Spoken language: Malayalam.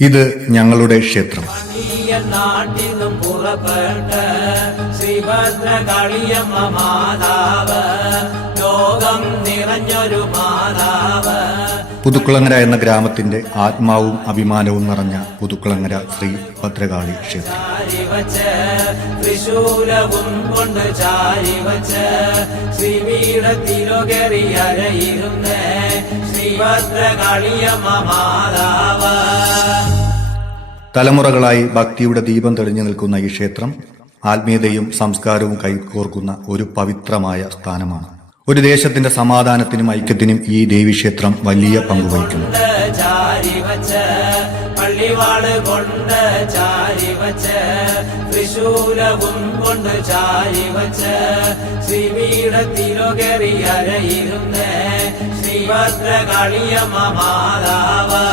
ഇത് ഞങ്ങളുടെ ക്ഷേത്രം. നാട്ടിന്നും പുറപ്പെട്ട ശ്രീഭദ്രകാളിയമ്മ മാതാവ്, ലോകം നിറഞ്ഞൊരു മാതാവ്. പുതുക്കുളങ്ങര എന്ന ഗ്രാമത്തിന്റെ ആത്മാവും അഭിമാനവും നിറഞ്ഞ പുതുക്കുളങ്ങര ശ്രീ ഭദ്രകാളി ക്ഷേത്രം. തൃശൂലവും കൊണ്ട് ചാരിവച്ച് ശ്രീപീഠത്തിലൊകറിയരയിരുന്ന് ശ്രീഭദ്രകാളിയമ്മ മാതാവ്. തലമുറകളായി ഭക്തിയുടെ ദീപം തെളിഞ്ഞു നിൽക്കുന്ന ഈ ക്ഷേത്രം ആത്മീയതയും സംസ്കാരവും കൈകോർക്കുന്ന ഒരു പവിത്രമായ സ്ഥാനമാണ്. ഒരു ദേശത്തിന്റെ സമാധാനത്തിനും ഐക്യത്തിനും ഈ ദേവീക്ഷേത്രം വലിയ പങ്കുവഹിക്കുന്നു. പള്ളിവാള് കൊണ്ട് ചാരിവച്ച് തൃശൂലവും കൊണ്ട് ചാരിവച്ച് ശ്രീപീഠത്തിലൊകറിയരയിരുന്ന് ശ്രീഭദ്രകാളിയമ്മ മാതാവ്.